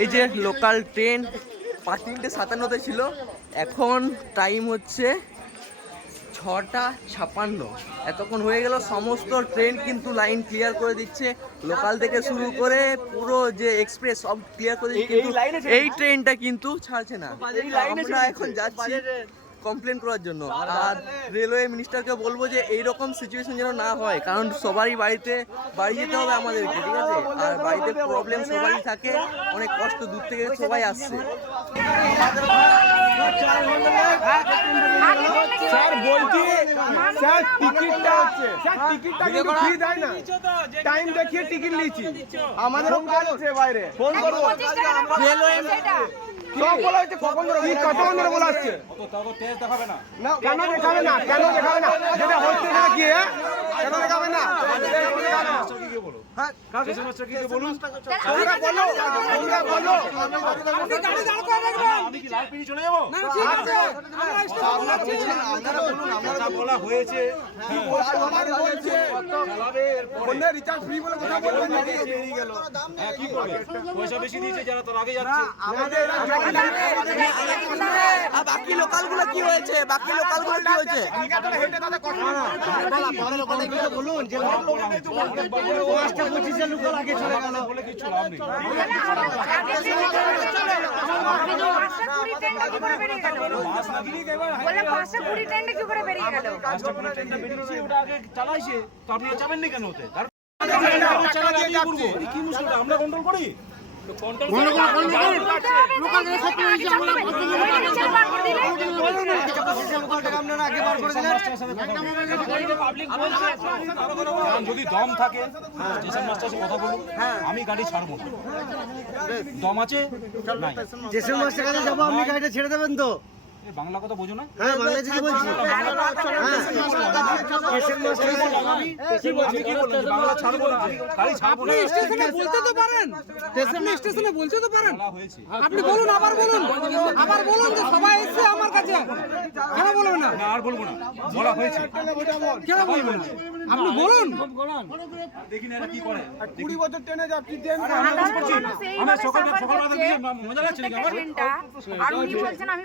এই যে local train 3:57 ছিল, এখন টাইম হচ্ছে 6:56। এতক্ষণ হয়ে গেল, সমস্ত ট্রেন কিন্তু লাইন ক্লিয়ার করে দিচ্ছে, লোকাল থেকে শুরু করে পুরো যে এক্সপ্রেস সব ক্লিয়ার করে দিচ্ছে, কিন্তু এই ট্রেনটা কিন্তু ছাড়ছে না। আমরা এখন যাচ্ছি কমপ্লেন করার জন্য, আর রেলওয়ে মিনিস্টারকে বলবো যে এইরকম সিচুয়েশন যেন না হয়, কারণ সবারই বাড়ি যেতে হবে আমাদেরকে, ঠিক আছে? আর বাড়িতে প্রবলেম সবারই থাকে, অনেক কষ্ট, দূর থেকে সবাই আসছে। স্যার বলছি, স্যার টিকিটটা হচ্ছে, স্যার টিকিটটা কিন্তু ফ্রি দেয় না, টাইম দেখিয়ে টিকিট নিয়েছি, আমাদেরও কাজ আছে বাইরে, ফোন করবো রেলওয়ে সব বলা হচ্ছে, কখন ধরে কতক্ষণ ধরে বলা হচ্ছে, কেন দেখাবে না, কেন দেখাবে না, যেটা হচ্ছে সেটা কি, কেন দেখাবে না, পয়সা বেশি দিয়েছে যারা, তোর আগে যাচ্ছে। বাকি লোকাল গুলো কি হয়েছে? বাকি লোকাল গুলো কি হয়েছে? বলুন যে লোকাল আগে চলে গেল বলে কিছু লাভ নেই। আমরা কন্ট্রোল করি, যদি দম থাকে স্টেশন মাস্টার সাথে কথা বলুন, আমি গাড়ি ছাড়বো না, দম আছে নাই, স্টেশন মাস্টার কাছে যাবো, আপনি গাড়িটা ছেড়ে দেবেন তো? বাংলা কথা বোঝো না? হ্যাঁ, বাংলা থেকে বলছি। বাংলা ছাড়বো না, গাড়ি ছাড়বো না। স্টেশনে বলতে তো পারেন, স্টেশনে বলতে তো পারেন, আপনি বলুন, আবার বলুন যে সবাই এসছে আমার কাছে, কেন বলবেন না? আর বলবো না, বলা হয়েছে, কেন বলবেন না? আপনি বলুন। দেখি না এরা কি করে। 20 বছর ট্রেনে যাচ্ছি, ট্রেন আমার সকালবেলা মজা লাগছে নাকি আমার? আর উনি বলছেন আমি